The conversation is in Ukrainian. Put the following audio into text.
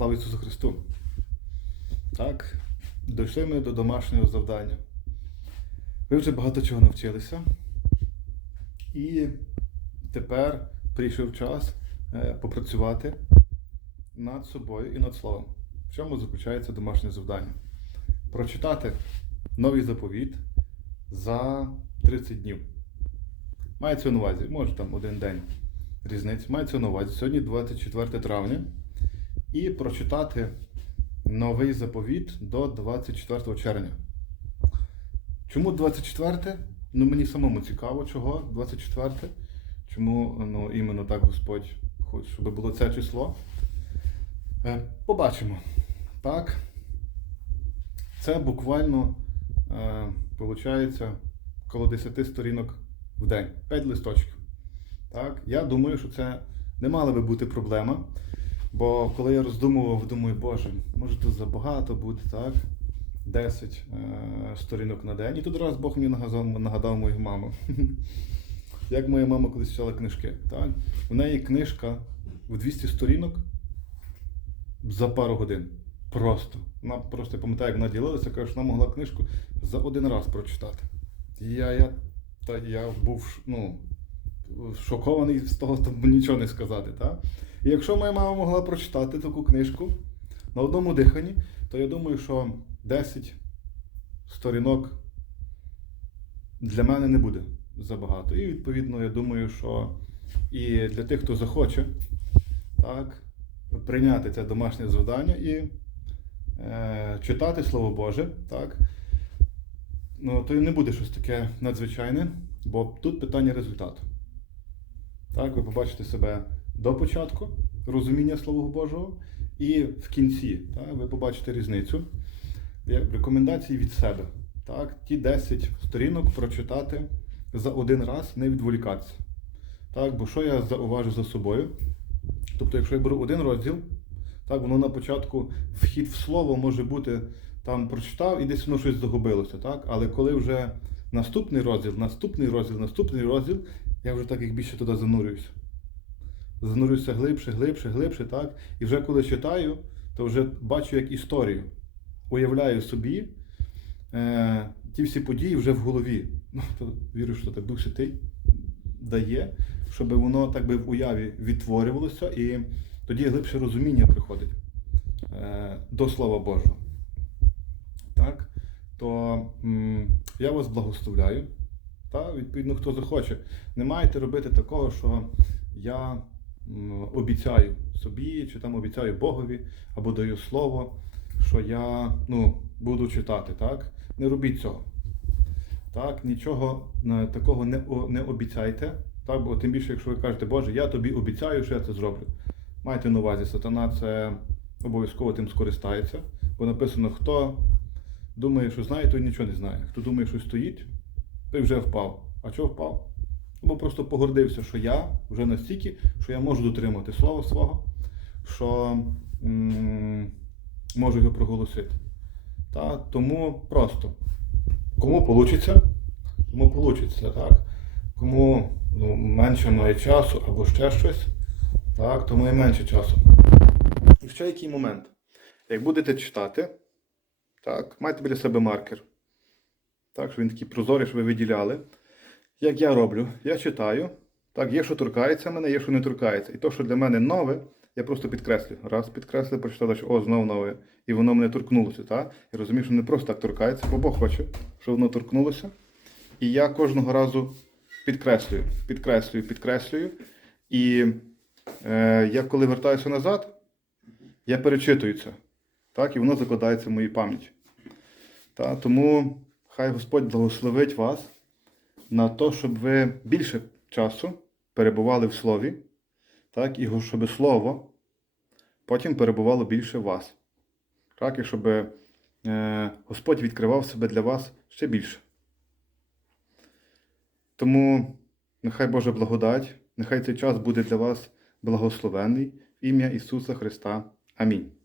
Слава Ісусу Христу! Так, дійшли ми до домашнього завдання. Ви вже багато чого навчилися. І тепер прийшов час е, попрацювати над собою і над словом. В чому заключається домашнє завдання? Прочитати новий заповіт за 30 днів. Мається на увазі, може там один день різниці. Мається на увазі сьогодні 24 травня. І прочитати новий заповіт до 24 червня. Чому 24? Ну мені самому цікаво, чого 24. Чому ну, іменно так Господь хоче, щоб було це число. Е, побачимо. Так. Це буквально е, виходить коло 10 сторінок в день. 5 листочків. Так? Я думаю, що це не мала би бути проблема. Бо коли я роздумував, думаю, боже, може тут забагато буде, так? 10 е, сторінок на день. І тут раз Бог мені нагадав, нагадав мою маму. Як моя мама колись читала книжки. Так? У неї книжка в 200 сторінок за пару годин. Просто. Вона просто я пам'ятаю, як вона ділилася, каже, що вона могла книжку за один раз прочитати. І я, я, та, я був ну, шокований з того, щоб нічого не сказати. Так? І якщо моя мама могла прочитати таку книжку на одному диханні, то я думаю, що 10 сторінок для мене не буде забагато. І відповідно, я думаю, що і для тих, хто захоче так, прийняти це домашнє завдання і е, читати Слово Боже, так, ну, то і не буде щось таке надзвичайне, бо тут питання результату. Так, ви побачите себе до початку розуміння Слова Божого, і в кінці так, ви побачите різницю. Рекомендації від себе. Так, Ті 10 сторінок прочитати за один раз, не відволікатися. Так, бо що я зауважу за собою? Тобто, якщо я беру один розділ, так, воно на початку вхід в слово може бути там прочитав і десь воно щось загубилося. Так? Але коли вже наступний розділ, наступний розділ, наступний розділ, я вже так як більше туди занурююся. Занурююся глибше, глибше, глибше, так? І вже коли читаю, то вже бачу як історію. Уявляю собі е, ті всі події вже в голові. Ну, то вірю, що так Дух Святий дає, щоб воно так би в уяві відтворювалося, і тоді глибше розуміння приходить е, до Слова Божого. Так? То м, я вас благословляю. Та, відповідно, хто захоче. Не маєте робити такого, що я обіцяю собі, чи там обіцяю Богові, або даю слово, що я ну, буду читати. Так? Не робіть цього. Так? Нічого е, такого не, не обіцяйте. Так? Бо тим більше, якщо ви кажете, Боже, я тобі обіцяю, що я це зроблю. Майте на увазі, сатана це обов'язково тим скористається. Бо написано, хто думає, що знає, той нічого не знає. Хто думає, що стоїть, той вже впав. А чого впав? Бо просто погордився, що я вже настільки, що я можу дотримати слова свого, що можу його проголосити. Та, тому просто. Кому вийде, тому вийде, так? Кому ну, менше має часу або ще щось, так, то має менше часу. І ще який момент. Як будете читати, так, майте біля себе маркер. Так, що він такий прозорий, що ви виділяли. Як я роблю, я читаю. Так, є, що торкається мене, є, що не торкається. І то, що для мене нове, я просто підкреслюю. Раз підкреслив, прочитав, що о, знову нове. І воно мене торкнулося. Так? Я розумію, що не просто так торкається, бо Бог хоче, щоб воно торкнулося. І я кожного разу підкреслюю, підкреслюю, підкреслюю. І е, я коли вертаюся назад, я перечитую це. Так, і воно закладається в моїй пам'яті. Тому хай Господь благословить вас на те, щоб ви більше часу перебували в Слові, так, і щоб Слово потім перебувало більше в вас. Так, і щоб е, Господь відкривав себе для вас ще більше. Тому нехай Божа благодать, нехай цей час буде для вас благословений в ім'я Ісуса Христа. Амінь.